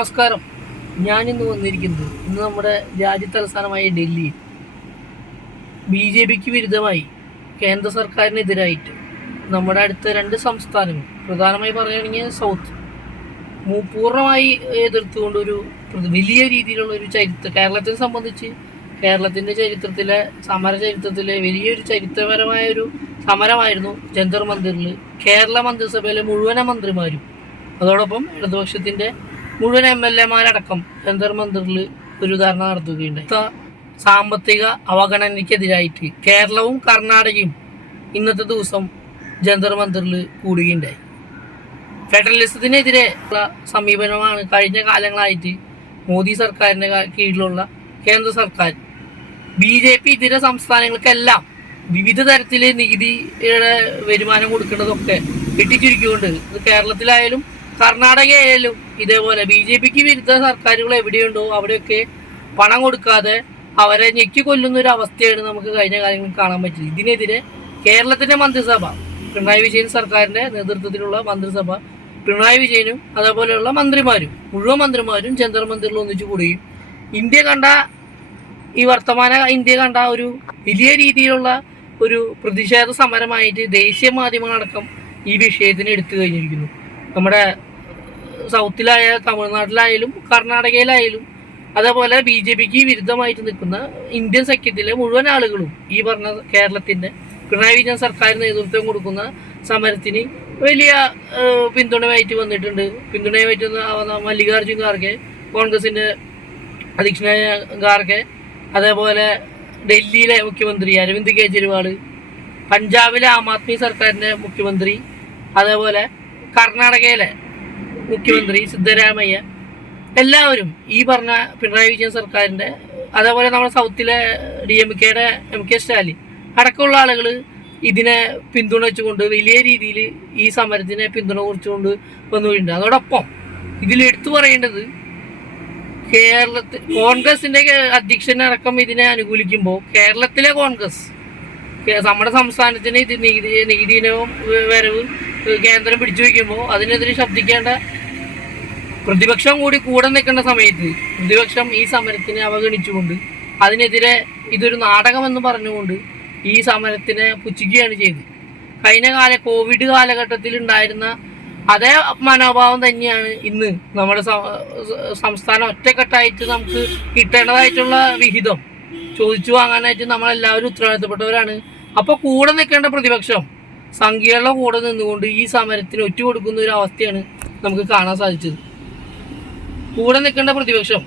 നമസ്കാരം. ഞാനിന്ന് വന്നിരിക്കുന്നത് നമ്മുടെ രാജ്യതലസ്ഥാനമായ ഡൽഹിയിൽ BJPക്ക് വിരുദ്ധമായി കേന്ദ്ര സർക്കാരിനെതിരായിട്ട് നമ്മുടെ അടുത്ത രണ്ട് സംസ്ഥാനങ്ങൾ, പ്രധാനമായി പറയുകയാണെങ്കിൽ സൗത്ത്, പൂർണ്ണമായി എതിർത്തുകൊണ്ട് വലിയ രീതിയിലുള്ള ഒരു കേരളത്തെ സംബന്ധിച്ച് കേരളത്തിൻ്റെ ചരിത്രത്തിലെ ചരിത്രത്തിലെ വലിയൊരു ചരിത്രപരമായ ഒരു സമരമായിരുന്നു ജന്തർ മന്ദിറിൽ കേരള മന്ത്രിസഭയിലെ മുഴുവൻ മന്ത്രിമാരും അതോടൊപ്പം ഇടതുപക്ഷത്തിൻ്റെ മുഴുവൻ MLA-മാരടക്കം ജന്തർ മന്ദിറിൽ ഒരു ധർണ നടത്തുകയുണ്ടായി. സാമ്പത്തിക അവഗണനയ്ക്കെതിരായിട്ട് കേരളവും കർണാടകയും ഇന്നത്തെ ദിവസം ജന്തർ മന്ദിറിൽ കൂടുകയുണ്ടായി. ഫെഡറലിസത്തിനെതിരെ ഉള്ള സമീപനമാണ് കഴിഞ്ഞ കാലങ്ങളായിട്ട് മോദി സർക്കാരിൻ്റെ കീഴിലുള്ള കേന്ദ്ര സർക്കാർ BJP ഇതര സംസ്ഥാനങ്ങൾക്കെല്ലാം വിവിധ തരത്തിൽ നികുതിയുടെ വരുമാനം കൊടുക്കുന്നതൊക്കെ വെട്ടിച്ചുരുക്കിക്കൊണ്ട് ഇത് കേരളത്തിലായാലും കർണാടകയായാലും ഇതേപോലെ BJPക്ക് വിരുദ്ധ സർക്കാരുകൾ എവിടെയുണ്ടോ അവിടെയൊക്കെ പണം കൊടുക്കാതെ അവരെ ഞെക്കിക്കൊല്ലുന്ന ഒരു അവസ്ഥയാണ് നമുക്ക് കഴിഞ്ഞ കാലങ്ങളിൽ കാണാൻ പറ്റിയത്. ഇതിനെതിരെ കേരളത്തിൻ്റെ മന്ത്രിസഭ, പിണറായി വിജയൻ സർക്കാരിൻ്റെ നേതൃത്വത്തിലുള്ള മന്ത്രിസഭ, പിണറായി വിജയനും അതേപോലെയുള്ള മുഴുവൻ മന്ത്രിമാരും ജന്തർ മന്ദിറിൽ ഒന്നിച്ചു കൂടുകയും ഇന്ത്യ കണ്ട ഒരു വലിയ രീതിയിലുള്ള ഒരു പ്രതിഷേധ സമരമായിട്ട് ദേശീയ മാധ്യമങ്ങളടക്കം ഈ വിഷയത്തിന് എടുത്തു കഴിഞ്ഞിരിക്കുന്നു. നമ്മുടെ തമിഴ്നാട്ടിലായാലും കർണാടകയിലായാലും അതേപോലെ BJPക്ക് വിരുദ്ധമായിട്ട് നിൽക്കുന്ന ഇന്ത്യൻ സഖ്യത്തിലെ മുഴുവൻ ആളുകളും ഈ പറഞ്ഞ കേരളത്തിൻ്റെ പിണറായി വിജയൻ സർക്കാരിന് നേതൃത്വം കൊടുക്കുന്ന സമരത്തിന് വലിയ പിന്തുണയായിട്ട് വന്നിട്ടുണ്ട്. പിന്തുണയായിട്ട് മല്ലികാർജുൻ ഖാർഗെ, കോൺഗ്രസിൻ്റെ അധ്യക്ഷനായ ഖാർഗെ, അതേപോലെ ഡൽഹിയിലെ മുഖ്യമന്ത്രി അരവിന്ദ് കെജ്രിവാൾ, പഞ്ചാബിലെ ആം ആദ്മി സർക്കാരിൻ്റെ മുഖ്യമന്ത്രി, അതേപോലെ കർണാടകയിലെ മുഖ്യമന്ത്രി സിദ്ധരാമയ്യ, എല്ലാവരും ഈ പറഞ്ഞ പിണറായി വിജയൻ സർക്കാരിൻ്റെ, അതേപോലെ നമ്മുടെ സൗത്തിലെ DMKയുടെ MK സ്റ്റാലിൻ അടക്കമുള്ള ആളുകൾ ഇതിനെ പിന്തുണച്ചുകൊണ്ട് വലിയ രീതിയിൽ ഈ സമരത്തിനെ പിന്തുണ കുറിച്ചുകൊണ്ട് വന്നുകൊണ്ട്, അതോടൊപ്പം ഇതിൽ എടുത്തു പറയേണ്ടത് കോൺഗ്രസിൻ്റെ അധ്യക്ഷനടക്കം ഇതിനെ അനുകൂലിക്കുമ്പോൾ കേരളത്തിലെ കോൺഗ്രസ് നമ്മുടെ സംസ്ഥാനത്തിന് ഇത് നികുതിയിനവും വരവ് കേന്ദ്രം പിടിച്ചു വയ്ക്കുമ്പോൾ അതിനെതിരെ ശബ്ദിക്കേണ്ട പ്രതിപക്ഷം കൂടെ നിൽക്കേണ്ട സമയത്ത് പ്രതിപക്ഷം ഈ സമരത്തിനെ അവഗണിച്ചുകൊണ്ട് അതിനെതിരെ ഇതൊരു നാടകമെന്ന് പറഞ്ഞുകൊണ്ട് ഈ സമരത്തിനെ പുച്ഛിക്കുകയാണ് ചെയ്തത്. കഴിഞ്ഞ കോവിഡ് കാലഘട്ടത്തിൽ ഉണ്ടായിരുന്ന അതേ മനോഭാവം തന്നെയാണ് ഇന്ന് നമ്മുടെ സംസ്ഥാനം ഒറ്റക്കെട്ടായിട്ട് നമുക്ക് കിട്ടേണ്ടതായിട്ടുള്ള വിഹിതം ചോദിച്ചു വാങ്ങാനായിട്ട് നമ്മളെല്ലാവരും ഉത്തരവാദിത്തപ്പെട്ടവരാണ്. അപ്പോൾ കൂടെ നിൽക്കേണ്ട പ്രതിപക്ഷം സംഖ്യകളുടെ കൂടെ നിന്നുകൊണ്ട് ഈ സമരത്തിന് ഒറ്റുകൊടുക്കുന്ന ഒരു അവസ്ഥയാണ് നമുക്ക് കാണാൻ സാധിച്ചത്. കൂടെ നിൽക്കേണ്ട പ്രതിപക്ഷം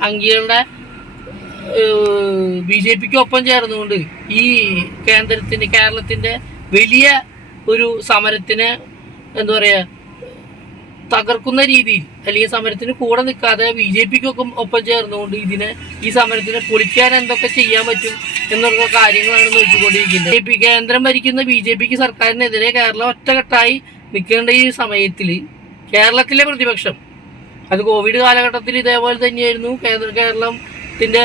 സംഖ്യകളുടെ BJPക്ക് ഒപ്പം ചേർന്നുകൊണ്ട് ഈ കേരളത്തിൻ്റെ വലിയ ഒരു സമരത്തിന് എന്താ പറയുക തകർക്കുന്ന രീതിയിൽ, അല്ലെങ്കിൽ സമരത്തിന് കൂടെ നിൽക്കാതെ BJPക്കൊക്കെ ഒപ്പം ചേർന്നുകൊണ്ട് ഈ സമരത്തിനെ പൊളിക്കാൻ എന്തൊക്കെ ചെയ്യാൻ പറ്റും എന്നുള്ള കാര്യങ്ങളാണ് നോക്കിക്കൊണ്ടിരിക്കുന്നത്. കേന്ദ്രം ഭരിക്കുന്ന BJPക്ക് സർക്കാരിനെതിരെ കേരളം ഒറ്റക്കെട്ടായി നിൽക്കേണ്ട ഈ സമയത്തിൽ കേരളത്തിലെ പ്രതിപക്ഷം, അത് കോവിഡ് കാലഘട്ടത്തിൽ ഇതേപോലെ തന്നെയായിരുന്നു, കേരളത്തിൻ്റെ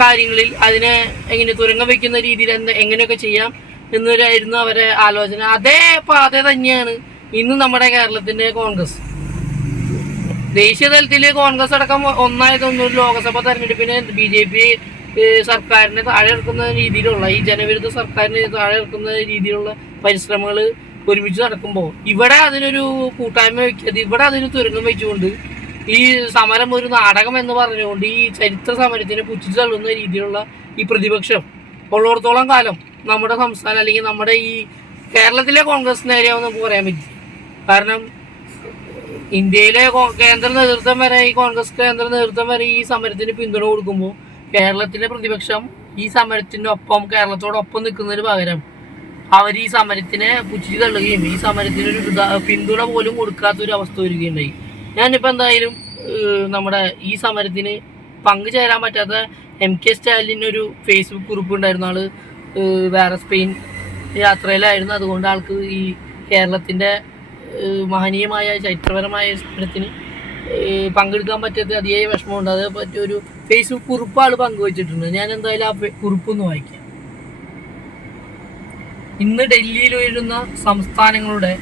കാര്യങ്ങളിൽ അതിനെ എങ്ങനെ തുരങ്കം വയ്ക്കുന്ന രീതിയിൽ എങ്ങനെയൊക്കെ ചെയ്യാം എന്നൊരായിരുന്നു അവരെ ആലോചന. അതേ പാത തന്നെയാണ് ഇന്ന് നമ്മുടെ കേരളത്തിൻ്റെ കോൺഗ്രസ്. ദേശീയ തലത്തിൽ കോൺഗ്രസ് അടക്കം ഒന്നായതൊന്നും ലോക്സഭാ തെരഞ്ഞെടുപ്പിന് BJP സർക്കാരിനെ താഴെ ഇറക്കുന്ന രീതിയിലുള്ള, ഈ ജനവിരുദ്ധ സർക്കാരിനെ താഴെ ഇറക്കുന്ന രീതിയിലുള്ള പരിശ്രമങ്ങൾ ഒരുമിച്ച് നടക്കുമ്പോൾ ഇവിടെ അതിനൊരു കൂട്ടായ്മ വയ്ക്കാതെ ഇവിടെ അതിന് തുരങ്കം വെച്ചുകൊണ്ട് ഈ സമരം ഒരു നാടകം എന്ന് പറഞ്ഞുകൊണ്ട് ഈ ചരിത്ര സമരത്തിനെ പുച്ഛിച്ചു തള്ളുന്ന രീതിയിലുള്ള ഈ പ്രതിപക്ഷം ഉള്ളിടത്തോളം കാലം നമ്മുടെ സംസ്ഥാനം, അല്ലെങ്കിൽ നമ്മുടെ ഈ കേരളത്തിലെ കോൺഗ്രസ് നേരെയാവും നമുക്ക് പറയാൻ പറ്റി. കാരണം ഇന്ത്യയിലെ കേന്ദ്ര നേതൃത്വം വരെ, ഈ കോൺഗ്രസ് കേന്ദ്ര നേതൃത്വം വരെ ഈ സമരത്തിന് പിന്തുണ കൊടുക്കുമ്പോൾ കേരളത്തിലെ പ്രതിപക്ഷം ഈ സമരത്തിൻ്റെ ഒപ്പം കേരളത്തോടൊപ്പം നിൽക്കുന്നതിന് പകരം അവർ ഈ സമരത്തിനെ പുച്ഛിച്ചു തള്ളുകയും ഈ സമരത്തിനൊരു പിന്തുണ പോലും കൊടുക്കാത്തൊരു അവസ്ഥ വരികയുണ്ടായി. ഞാനിപ്പോൾ എന്തായാലും നമ്മുടെ ഈ സമരത്തിന് പങ്കുചേരാൻ പറ്റാത്ത MK സ്റ്റാലിന് ഒരു ഫേസ്ബുക്ക് ഗ്രൂപ്പ് ഉണ്ടായിരുന്ന ആൾ വേറെ സ്പെയിൻ യാത്രയിലായിരുന്നു. അതുകൊണ്ട് ആൾക്ക് ഈ കേരളത്തിൻ്റെ മഹനീയമായ ചരിത്രപരമായ സമരത്തിന് പങ്കെടുക്കാൻ പറ്റാത്ത അതിയായ വിഷമമുണ്ട്. അതേ പറ്റിയൊരു ഫേസ്ബുക്ക് കുറിപ്പ് ആൾ പങ്കുവച്ചിട്ടുണ്ട്. ഞാൻ എന്തായാലും ആ കുറിപ്പൊന്ന് വായിക്കാം. ഇന്ന് ഡൽഹിയിൽ ഉയരുന്ന സംസ്ഥാനങ്ങളുടെ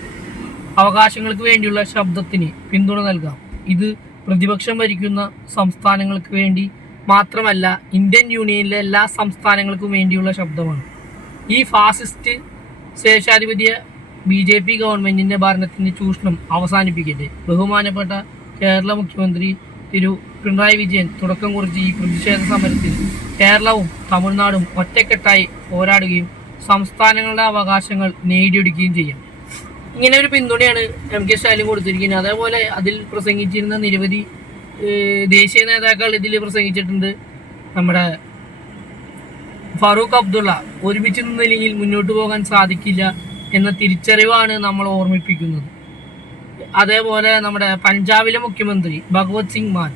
അവകാശങ്ങൾക്ക് വേണ്ടിയുള്ള ശബ്ദത്തിന് പിന്തുണ നൽകാം. ഇത് പ്രതിപക്ഷം ഭരിക്കുന്ന സംസ്ഥാനങ്ങൾക്ക് വേണ്ടി മാത്രമല്ല, ഇന്ത്യൻ യൂണിയനിലെ എല്ലാ സംസ്ഥാനങ്ങൾക്കും വേണ്ടിയുള്ള ശബ്ദമാണ്. ഈ ഫാസിസ്റ്റ് സ്വേച്ഛാധിപത്യ BJP ഗവൺമെന്റിന്റെ ഭരണത്തിന്റെ ചൂഷണം അവസാനിപ്പിക്കട്ടെ. ബഹുമാനപ്പെട്ട കേരള മുഖ്യമന്ത്രി പിണറായി വിജയൻ തുടക്കം കുറിച്ച് ഈ പ്രതിഷേധ സമരത്തിൽ കേരളവും തമിഴ്നാടും ഒറ്റക്കെട്ടായി പോരാടുകയും സംസ്ഥാനങ്ങളുടെ അവകാശങ്ങൾ നേടിയെടുക്കുകയും ചെയ്യാം. ഇങ്ങനെ ഒരു പിന്തുണയാണ് MK സ്റ്റാലിൻ കൊടുത്തിരിക്കുന്നത്. അതേപോലെ അതിൽ പ്രസംഗിച്ചിരുന്ന നിരവധി ദേശീയ നേതാക്കൾ ഇതിൽ പ്രസംഗിച്ചിട്ടുണ്ട്. നമ്മുടെ ഫാറൂഖ് അബ്ദുള്ള ഒരുമിച്ച് നിന്നില്ലെങ്കിൽ മുന്നോട്ട് പോകാൻ സാധിക്കില്ല എന്ന തിരിച്ചറിവാണ് നമ്മൾ ഓർമ്മിപ്പിക്കുന്നത്. അതേപോലെ നമ്മുടെ പഞ്ചാബിലെ മുഖ്യമന്ത്രി ഭഗവത് സിംഗ് മാൻ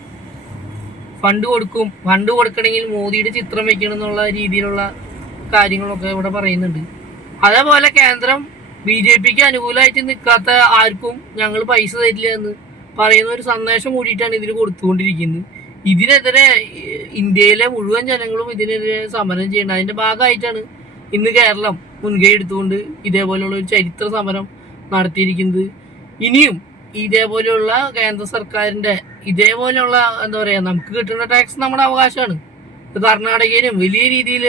ഫണ്ട് കൊടുക്കണമെങ്കിൽ മോദിയുടെ ചിത്രം വെക്കണം എന്നുള്ള രീതിയിലുള്ള കാര്യങ്ങളൊക്കെ ഇവിടെ പറയുന്നുണ്ട്. അതേപോലെ കേന്ദ്രം BJPക്ക് അനുകൂലമായിട്ട് നിൽക്കാത്ത ആർക്കും ഞങ്ങൾ പൈസ തരില്ല എന്ന് പറയുന്ന ഒരു സന്ദേശം കൂടിയിട്ടാണ് ഇതിൽ കൊടുത്തുകൊണ്ടിരിക്കുന്നത്. ഇതിനെതിരെ ഇന്ത്യയിലെ മുഴുവൻ ജനങ്ങളും ഇതിനെതിരെ സമരം ചെയ്യണം. അതിന്റെ ഭാഗമായിട്ടാണ് ഇന്ന് കേരളം മുൻകൈ എടുത്തുകൊണ്ട് ഇതേപോലെയുള്ള ഒരു ചരിത്ര സമരം നടത്തിയിരിക്കുന്നത്. ഇനിയും ഇതേപോലെയുള്ള കേന്ദ്ര സർക്കാരിന്റെ ഇതേപോലെയുള്ള എന്താ പറയാ, നമുക്ക് കിട്ടുന്ന ടാക്സ് നമ്മുടെ അവകാശമാണ്. കർണാടകയിലും വലിയ രീതിയിൽ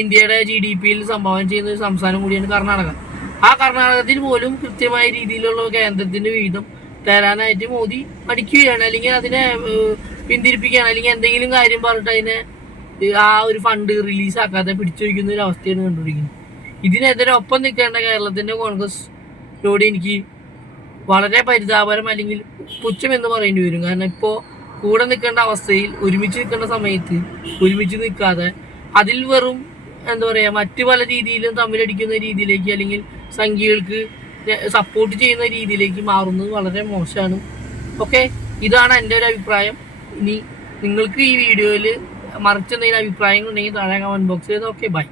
ഇന്ത്യയുടെ GDPയിൽ സംഭാവന ചെയ്യുന്ന ഒരു സംസ്ഥാനം കൂടിയാണ് കർണാടക. ആ കർണാടകത്തിൽ പോലും കൃത്യമായ രീതിയിലുള്ള കേന്ദ്രത്തിന്റെ വിഹിതം തരാനായിട്ട് മോദി മടിക്കുകയാണ്, അല്ലെങ്കിൽ അതിനെ പിന്തിരിപ്പിക്കുകയാണ്, അല്ലെങ്കിൽ എന്തെങ്കിലും കാര്യം പറഞ്ഞിട്ട് അതിനെ ആ ഒരു ഫണ്ട് റിലീസാക്കാതെ പിടിച്ചു വയ്ക്കുന്ന ഒരു അവസ്ഥയാണ് കണ്ടുപിടിക്കുന്നത്. ഇതിനെതിരെ ഒപ്പം നിൽക്കേണ്ട കേരളത്തിന്റെ കോൺഗ്രസിനോട് എനിക്ക് വളരെ പരിതാപകരം അല്ലെങ്കിൽ പുച്ഛം എന്ന് പറയേണ്ടി വരും. കാരണം ഇപ്പോൾ കൂടെ നിൽക്കേണ്ട അവസ്ഥയിൽ ഒരുമിച്ച് നിൽക്കേണ്ട സമയത്ത് ഒരുമിച്ച് നിൽക്കാതെ അതിൽ വെറും എന്താ പറയുക മറ്റു പല രീതിയിലും തമ്മിലടിക്കുന്ന രീതിയിലേക്ക് അല്ലെങ്കിൽ സംഘികൾക്ക് സപ്പോർട്ട് ചെയ്യുന്ന രീതിയിലേക്ക് മാറുന്നത് വളരെ മോശമാണ്. ഓക്കെ, ഇതാണ് എൻ്റെ ഒരു അഭിപ്രായം. ഇനി നിങ്ങൾക്ക് ഈ വീഡിയോയിൽ മറിച്ചെന്തെങ്കിലും അഭിപ്രായങ്ങൾ ഉണ്ടെങ്കിൽ താഴെ കമന്റ് ബോക്സിൽ. Okay, by.